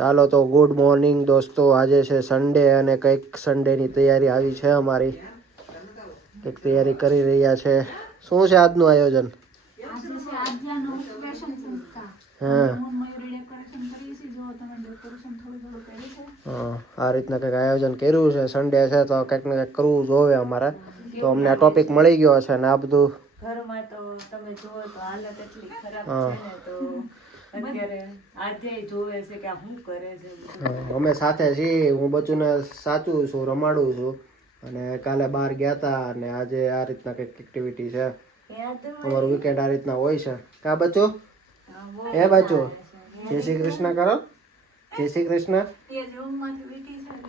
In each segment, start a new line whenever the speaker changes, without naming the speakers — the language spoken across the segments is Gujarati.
ચાલો તો ગુડ મોર્નિંગ દોસ્તો. આજે છે સન્ડે અને કંઈક સન્ડેની તૈયારી આવી છે અમારી. કંઈક તૈયારી કરી રહ્યા છે. શું છે આજનું આયોજન? હા. આ રીતના કંઈક આયોજન કર્યું છે. સન્ડે છે તો કંઈક ને કંઈક કરવું જોવે અમારે. તો અમને આ ટોપિક મળી ગયો છે ને આ બધું
તમે જુઓ તો હાલત એટલી ખરાબ. છે ને તો
અમે સાથે છીએ હું બચ્ચુને સાચું છું રમાડું છું. અને કાલે બહાર ગયા હતા અને આજે આ રીતના કંઈક એક્ટિવિટી છે? અમારું વીકેન્ડ આ રીતના હોય છે. કા બચ્ચો
બહુ
એ બચ્ચો જય શ્રી કૃષ્ણ કરો. જય શ્રી કૃષ્ણ.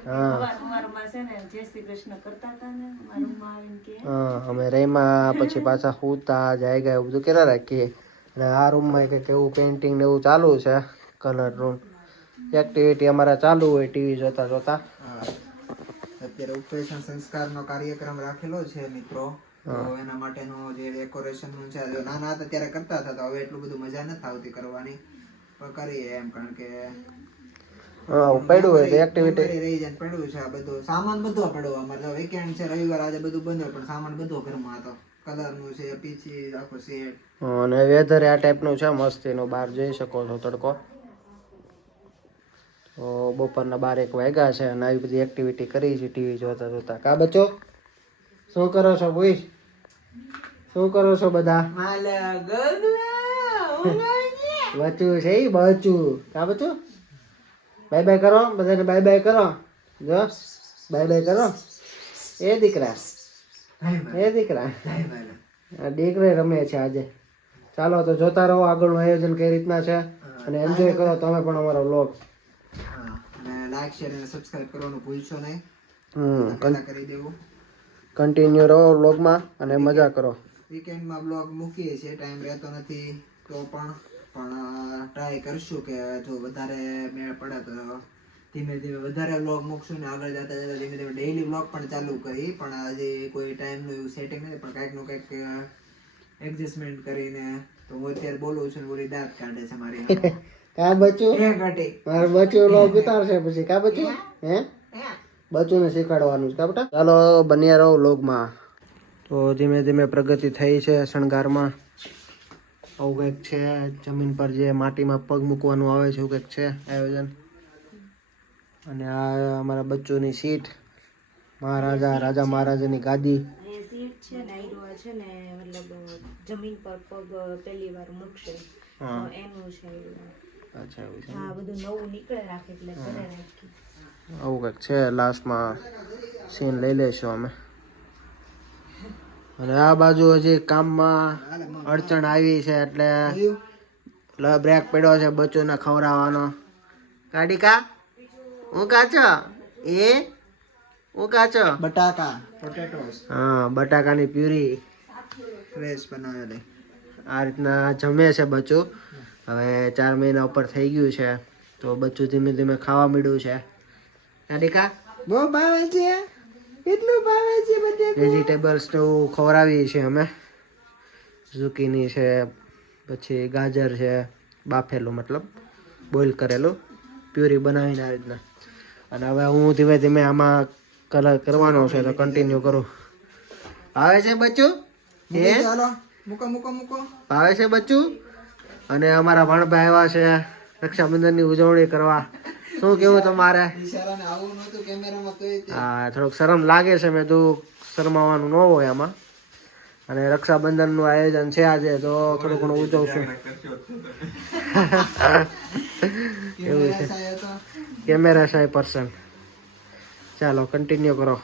હા.
સવાર છે ને જય શ્રી કૃષ્ણ કરતા હતા ને
અમે રેમા પછી પાછા હુતા જાયગા એવું બધું કર્યા રાખીએ અને આ રૂમમાં કંઈક એવું પેઇન્ટિંગ ને એવું ચાલુ છે કલર રૂમ એક્ટિવિટી અમારે ચાલુ હોય ટીવી જોતા જોતા.
અત્યારે ઉપવેશન સંસ્કારનો કાર્યક્રમ રાખેલો છે મિત્રો. એના માટેનું જે ડેકોરેશનનું છે નાના હતા ત્યારે કરતા હતા તો હવે એટલું બધું મજા નથી આવતી કરવાની. પણ કરીએ એમ કારણ કે
હા પડ્યું હોય તો એક્ટિવિટી
રહી જાય પડ્યું છે આ બધું. સામાન બધો પડ્યો અમારે તો. વીકેન્ડ છે રવિવાર આજે બધું બંધ હોય પણ સામાન બધો ઘરમાં હતો. કલરનું છે પીછી આખો સેટ
અને વેધર આ ટાઈપનું છે મસ્તીનું બહાર જઈ શકો છો તડકો. તો બપોરના બાર એક વાગ્યા છે અને આવી બધી એક્ટિવિટી કરી છે ટીવી જોતા જોતા. કા બચ્ચો? શું કરો છો ભૂઈ શું કરો છો બધા? બચ્ચું છે બચું કા બચ્ચું? બાય બાય કરો બધાને બાય બાય કરો. જો બાય બાય કરો. એ દીકરા એ દીકરા. આ દીકરે રમે છે આજે. ચાલો તો જોતા રહો આગળનું આયોજન કઈ રીતના છે અને એન્જોય કરો તમે પણ અમારો વ્લોગ
હા અને લાઈક શેર અને સબસ્ક્રાઇબ કરવાનું ભૂલશો નહીં.
હમ
કરી દેવું.
કન્ટિન્યુ રહો વ્લોગમાં અને મજા કરો.
વીકેન્ડમાં બ્લોગ મૂકીએ છીએ ટાઈમ રહેતો નથી તો પણ પણ ટ્રાય કરશું કે જો વધારે મેળ પડે તો ધીમે ધીમે વધારે બ્લોગ મૂકશું ને આગળ જતા જતા ધીમે ધીમે ડેઈલી બ્લોગ પણ ચાલુ કરી. પણ હજી કોઈ ટાઈમનું એવું સેટિંગ નથી પણ કાંઈકનું કંઈક એડજસ્ટમેન્ટ કરીને તો હું અત્યારે બોલું છું ને પૂરી દાંત કાઢે છે મારી.
કા બચ્યું
એ ઘટી
મારે બચ્યું વ્લોગ ઉતારશે પછી. કા બચ્યું હે? ને શીખવાડવાનું છે કા બેટા? ચાલો બન્યા રહો વ્લોગમાં તો ધીમે ધીમે પ્રગતિ થઈ છે શણગારમાં. આવું કંઈક છે જમીન પર જે માટીમાં પગ મૂકવાનું આવે છે એવું કંઈક છે આયોજન. અને આ અમારા બચ્ચોની સીટ મહારાજા રાજા મહારાજાની ગાદી.
સીટ છે ને આયરો છે ને મતલબ જમીન પર પગ પહેલી વાર મૂકશે. એનું છે
અચ્છા એવું છે.
હા બધું નવું નીકળે રાખે એટલે ઘરે રાખી
આવું કંઈક છે લાસ્ટમાં સીન લઈ લઈશું અમે. અને આ બાજુ હજી કામમાં અડચણ આવી છે એટલે બ્રેક પડ્યો છે બચ્ચોને ખવડાવવાનો. કાઢીકા હું કાચો એ? હું કાચો
બટાકા પોટેટોસ
હા બટાકાની પ્યુરી.
ફ્રેશ બનાવેલી.
આ રીતના જમે છે બચ્ચું. હવે ચાર મહિના ઉપર થઈ ગયું છે. તો બચ્ચું ધીમે ધીમે ખાવા માંડ્યું છે. કાઢીકા
બહુ ભાવે છે. કેટલું ભાવે છે બધે
વેજીટેબલ્સ ને એવું ખવડાવીએ છીએ અમે. ઝુકીની છે પછી ગાજર છે બાફેલું મતલબ બોઇલ કરેલું પ્યુરી બનાવીને આ રીતના. અને હવે હું ધીમે ધીમે આમાં કલર કરવાનો છે તો કન્ટિન્યુ કરું. આવે છે બચ્ચું?
ચાલો મૂકો મૂકો મૂકો.
આવે છે બચ્ચું? અને અમારા ભણભાઈ આવ્યા છે રક્ષાબંધનની ઉજવણી કરવા. શું કેવું તમારે?
ઈશારાને આવું નહોતું કેમેરામાં તોય તે
હા થોડુંક શરમ લાગે છે મેં તું શરમાવાનું ન હોય આમાં. અને રક્ષાબંધનનું આયોજન છે આજે તો થોડું ઘણું ઉજવશું. એવું છે. કેમેરા શાય પર્સન ચાલો કન્ટિન્યુ કરો.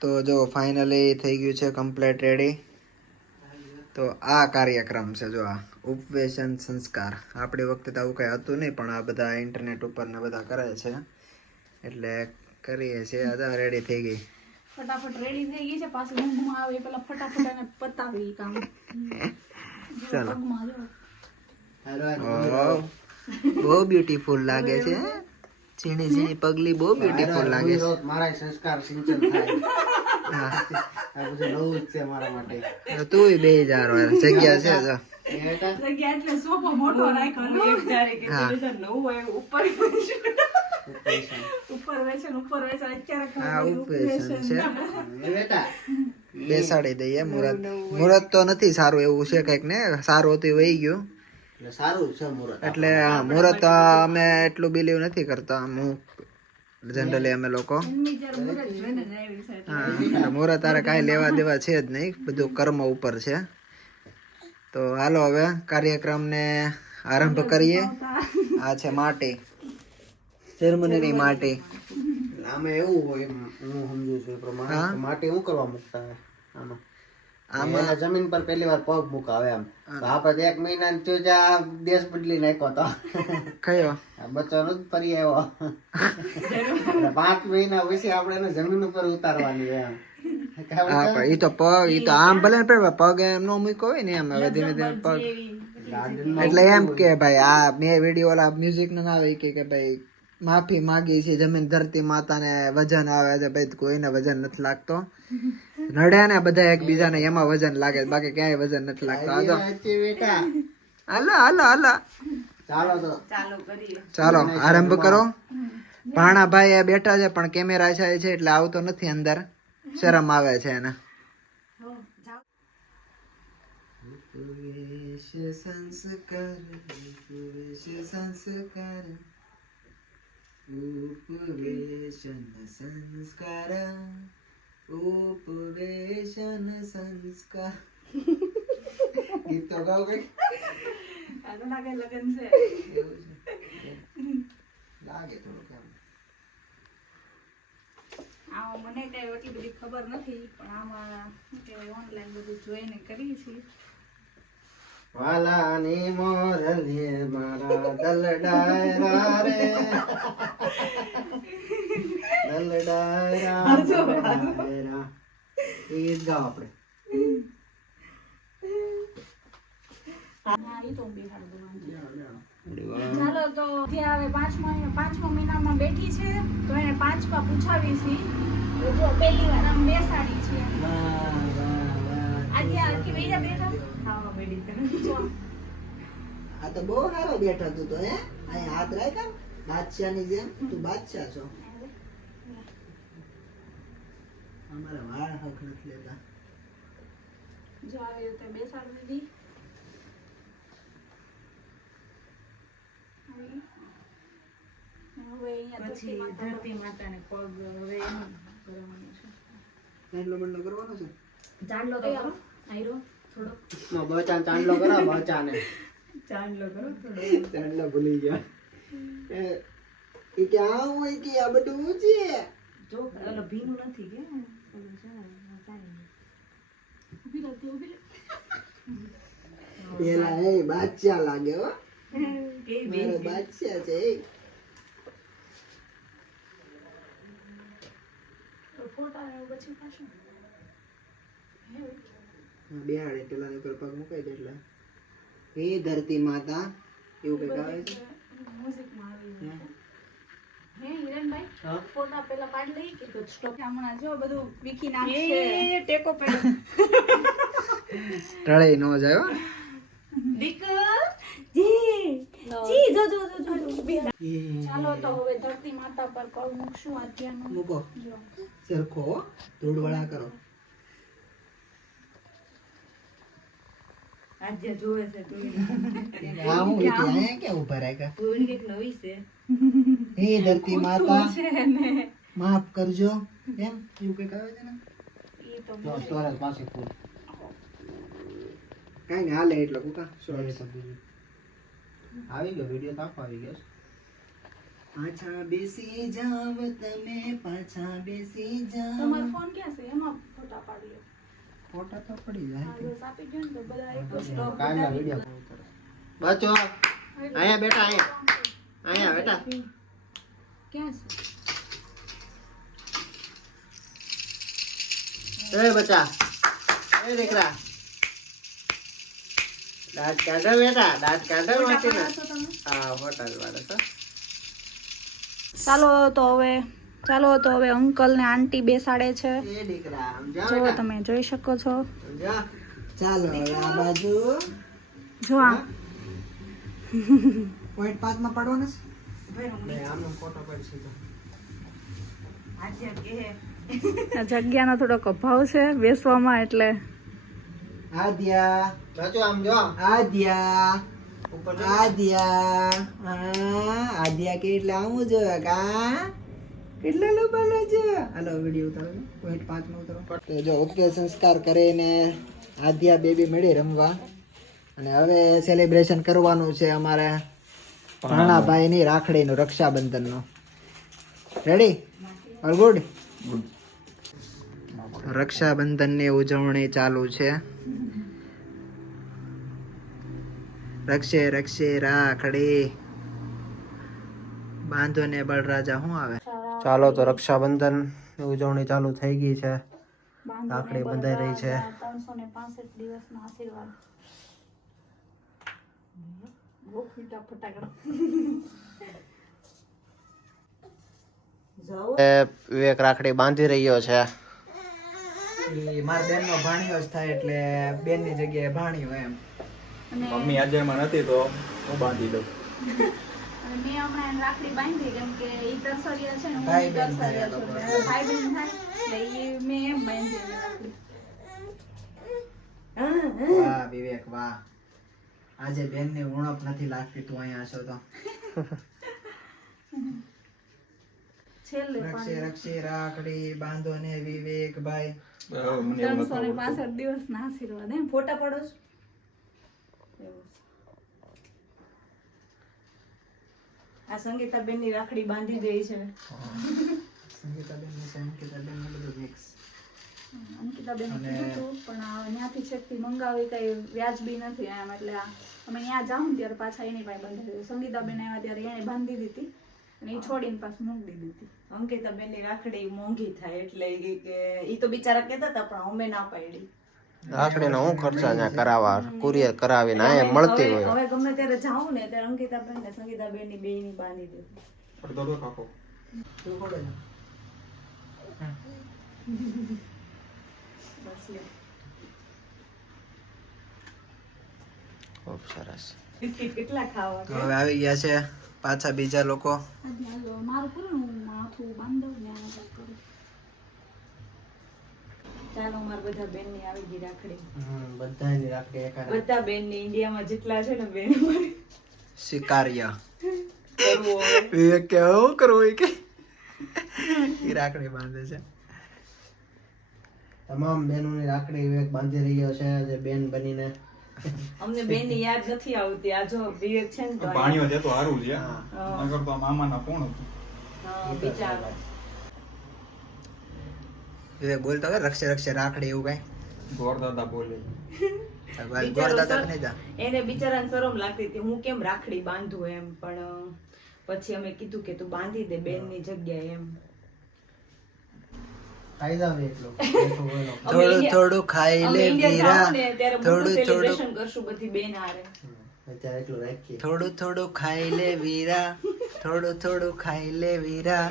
તો જો ફાઇનલી થઈ ગયું છે કમ્પ્લેટ રેડી તો આ કાર્યક્રમ છે જો આ. ઉપવેશન સંસ્કાર. આપણી વખતે તો આવું કંઈ હતું નહીં પણ આ બધા ઇન્ટરનેટ ઉપર ને બધા કરે છે. એટલે કરીએ છીએ આ રેડી થઈ ગઈ.
ફટાફટ રેડી થઈ ગઈ છે પાછું ઊંઘમાં આવે પેલા ફટાફટ એને પતાવી કામ.
ચાલો.
બહુ બ્યુટીફુલ લાગે છે. ઝીણી ઝીણી પગલી બહુ બ્યુટીફુલ લાગે છે.
મારા સંસ્કાર સિંચન થાય. આ બધું નવું જ છે મારા માટે.
તું બે હજાર જગ્યા છે
જગ્યા એટલે સોફો મોટો રાખ્યો
એક ધારે
હા.
નવું ઉપર
અત્યારે
હા છે.
બેટા
બેસાડી દઈએ મુરત મુરત તો નથી સારું એવું છે કંઈક ને સારું હતું વહી ગયું.
એટલે સારું છે મુહૂર્ત
એટલે હા, મુરત અમે એટલું બિલીવ નથી કરતા હું જનરલી અમે લોકો. હા મુરત તારે કાંઈ લેવા દેવા છે જ નહીં બધું કર્મ ઉપર છે. તો હાલો હવે કાર્યક્રમને આરંભ કરીએ. આ છે માટી. સેરેમનીની માટી.
આમે એવું હોય એમ હું સમજુ છું એ પ્રમાણે.
હા.
માટી શું કરવા મૂકતા આમાં.
આમાં
જમીન પર પહેલી વાર પગ મુકાવે એમ આપણે એક મહિના તો જ્યાં દેશ બદલી નાખ્યો તો.
કયો?
આ બચ્ચાનો જ ફરી આવ્યો પાંચ મહિના પછી આપણે એને જમીન ઉપર ઉતારવાની એમ.
તો પગ ઈ તો આમ ભલે પગ એમ નો મૂક્યો હોય ને એમ હવે ધીમે ધીમે પગ. એટલે એમ કે ભાઈ આ મેં વીડિયો ઓલા મ્યુઝિક ના આવે કે કે ભાઈ માફી માગી છે જમીન ધરતી માતાને વજન આવે છે ભાઈ કોઈને વજન નથી લાગતો. નડ્યા ને બધા એકબીજાને એમાં વજન લાગે છે, બાકી ક્યાંય વજન નથી લાગતો. હાલો હાલો હાલો.
ચાલો તો.
કરીએ.
ચાલો આરંભ કરો. ભાણાભાઈ એ બેઠા છે પણ કેમેરા છે છે એટલે આવતો નથી અંદર. શરમ આવે છે એને.
સંસ્કાર સંસ્કાર. ઉપવેશન સંસ્કાર. ઉપવેશન સંસ્કાર. ગીત તો ગાવ કઈ
આ લાગે લગન છે.
એવું છે. લાગે થોડુંક આમ
આ મને કઈ એટલી બધી ખબર નથી પણ આમાં કહેવાય ઓનલાઈન બધું જોઈને કરીએ છીએ.
વાલાની મોરલીએ મારા દલડાયરા રે. દલડાયરા દલડાયરા. એ આપણે.
બોલવાનું ચાલો તો જે હવે પાંચમા પાંચમા મહિનામાં બેઠી છે તો એને પાંચમા પૂછાવી છે. જો પહેલી વાર આમ બેસાડી છે. આજે આખી બેઠા? બેઠા
આ તો બહુ સારો બેઠો તું તો હે? અહીં હાથ રાખ્યા બાદશાહની જેમ તું બાદશાહ છો. અમારા વાળ હક નથી લેતા.
જો આવી રીતે બેસાડી દીધી
પછી
ધરતી
માતાને પગ હવે એમ કરવાનું છે.
ચાંદલો બંડલો કરવાનો છે?
ચાંદલો કરો આયરો થોડો.
બચાન ચાંદલો કરો બચાને.
ચાંદલો કરો થોડો.
ચાંદલો ભૂલી ગયા. એ એ કે આવું હોય કે આ બધું છે
જો એટલે ભીનું નથી કે? છે ને.
રહેતી
પેલા એ બાચ્યા લાગે હો મારો
બેન
છે
પેલા.
બિહાડે ટેલાની ઉપર પગ મુકાઈ દે એટલે હે ધરતી માતા એવું કઈ આવે છે
મ્યુઝિકમાં આવી
હે?
જાય. હે હિરેનભાઈ
હા?
ફોટા પેલા પાડી લઈ કે સ્ટોક હમણાં જો બધું વીખી નાખશે.
એ ટેકો પેલો
ટળે ન જાય હો.
જી. જી જો જો જો જો, જો. બે
એ.
ચાલો તો હવે ધરતી માતા પર પગ મૂકશું અત્યારનું
મૂકો. સરખો હો. ધૂળવડા કરો.
આજે જોવે છે તું
હા હું કે ઊભા રાખ્યા?
તું એની કંઈક નવી છે.
હે ધરતી માતા માફ કરજો. એમ? એવું કઈ કહે છે ને?
ઈ તો
સ્ટોરેજ પાસે ફૂલ કાઈ ને હાલે એટલે કુકા. શોર્ટ આવી ગયો વિડિયો તાપ આવી ગયો. પાછા બેસી જાવ તમે પાછા બેસી જાવ.
તમારો ફોન ક્યાં છે? એમાં ફોટા પાડી
ફોટા તો પડી જાય.
આપી દો ને તો બધા એક સ્ટોપ
કાલે વિડિયો બચો અહીંયા બેટા અહીંયા. અહીંયા બેટા
ક્યાં છે?
એ બચ્ચા એ દીકરા. દાંત કાઢો બેટા દાંત કાઢો વાંચીને હા ફોટા વાળો છો.
ચાલો તો હવે ચાલો તો હવે અંકલ ને આંટી બેસાડે છે.
એ
જો તમે જોઈ શકો છો.
ચાલો આ બાજુ.
જો આ.
પોઈન્ટ પાંચમાં પડવાનો છે?
જગ્યાનો થોડોક અભાવ છે બેસવામાં એટલે.
આદ્યા.
ચાચુ આમ જો.
આદ્યા.
ઉપર.
આદ્યા. હા આદ્યા કેટલા આવું જો કા? કેટલા લોબાનો છે હાલો વીડિયો ઉતારો. પોઈન્ટ પાંચમાં ઉતારો. જો ઓકે સંસ્કાર કરીને આદ્યા બેબી મળી રમવા. અને હવે સેલિબ્રેશન કરવાનું છે અમારે. ભાણાભાઈ ની રાખડી નું રક્ષાબંધન નો રેડી ઓલ ગુડ રક્ષાબંધનની ઉજવણી ચાલુ છે. રક્ષે રક્ષે રાખડી. બાંધો ને બળરાજા શું આવે?
ચાલો તો રક્ષાબંધન ઉજવણી ચાલુ થઈ ગઈ છે. રાખડી બંધાઈ રહી છે
ત્રણસો ને પાસઠ દિવસના આશીર્વાદ બહુ ફીટા ફટાકડા
વિવેક રાખડી બાંધી રહ્યો છે.
મારા બેન નો ભાણિયો જ થાય એટલે બેનની જગ્યાએ ભાણિયો એમ.
મમ્મી આજે એમાં નથી તો હું બાંધી દઉં.
મેં હમણાં રાખડી બાંધી કેમ કે ઈ તરસરિયા છે ને હું
ભાઈ
ઈ તરસરિયા છું. ભાઈ બહેન થાય એટલે ઈ મેં એમ બાંધી રાખડી.
વાહ વિવેક વાહ. આજે બેનની ઉણપ નથી લાગતી તું અહીંયા છો તો.
છેલ્લે
રક્ષે રક્ષે રાખડી બાંધો ને વિવેક ભાઈ.
બરાબર, મને એવું
ત્રણસો ને
નથી
પાસઠ દિવસના આશીર્વાદ એમ?
ફોટા પડો છો. આ સંગીતાબેનની રાખડી બાંધી દે છે.
સંગીતા બેન સંગીતા બેન ને બધું મિક્સ
અંકિતાબેન કીધું હતું પણ આ ત્યાંથી છેકથી મંગાવી કઈ વ્યાજબી નથી એમ એટલે આ અમે ત્યાં જાઉં ને ત્યારે પાછા એની પાસે બાંધી સંગીતાબેન આવ્યા ત્યારે એને બાંધી દીધી અને એ છોડીને પાછું મૂકી દીધી.
ની રાખડી મોંઘી થાય એટલે કે ઈ તો બિચારા કહેતા હતા પણ અમે ના પાડી.
રાખડીનો હું ખર્ચા ત્યાં કરાવવા કુરિયર કરાવીને અહીંયા મળતી
હવે
હોય.
હવે ગમે ત્યારે જાઉં ને ત્યારે અંકિતાબેન ને સંગીતાબેનની બે ની બાંધી દે
અડધો
ને
બસ લે.
ખૂબ સરસ.
બિસ્કિટ કેટલા ખાવા
તો હવે આવી ગયા છે પાછા બીજા લોકો.
મારું પૂરું માથું બાંધું ને આ બધું કરું.
ચાલો મારા બધા બેનની આવી ગઈ રાખડી.
બધાની રાખડી
બધા બેનની ઇન્ડિયામાં જેટલા છે ને બેન કરવું
વિવેક કે હું કરવું કે? રાખડી બાંધે છે.
તમામ બહેનોની રાખડી વિવેક બાંધી રહ્યો છે જે બેન બનીને.
અમને બેનની યાદ નથી આવતી. આ જો વિવેક છે ને
પાણીઓ છે તો સારું છે.
હા.
નકર તો મામાના કોણ હતું.
બિચારો
વિવેક બોલતો કે રક્ષે રક્ષે રાખડી એવું કઈ?
ગોર દાદા બોલે
એને બિચારાને શરમ લાગતી હતી હું કેમ રાખડી બાંધું એમ? પણ પછી અમે કીધું કે તું બાંધી દે બેનની જગ્યાએ એમ.
ખાઈ જાવ એટલું.
થોડું થોડું ખાઈ લે
મોટું
થોડું થોડું
કરશું બધી બેન
રાખીએ.
થોડું થોડું ખાઈ લે વીરા. થોડું થોડું ખાઈ લે વીરા.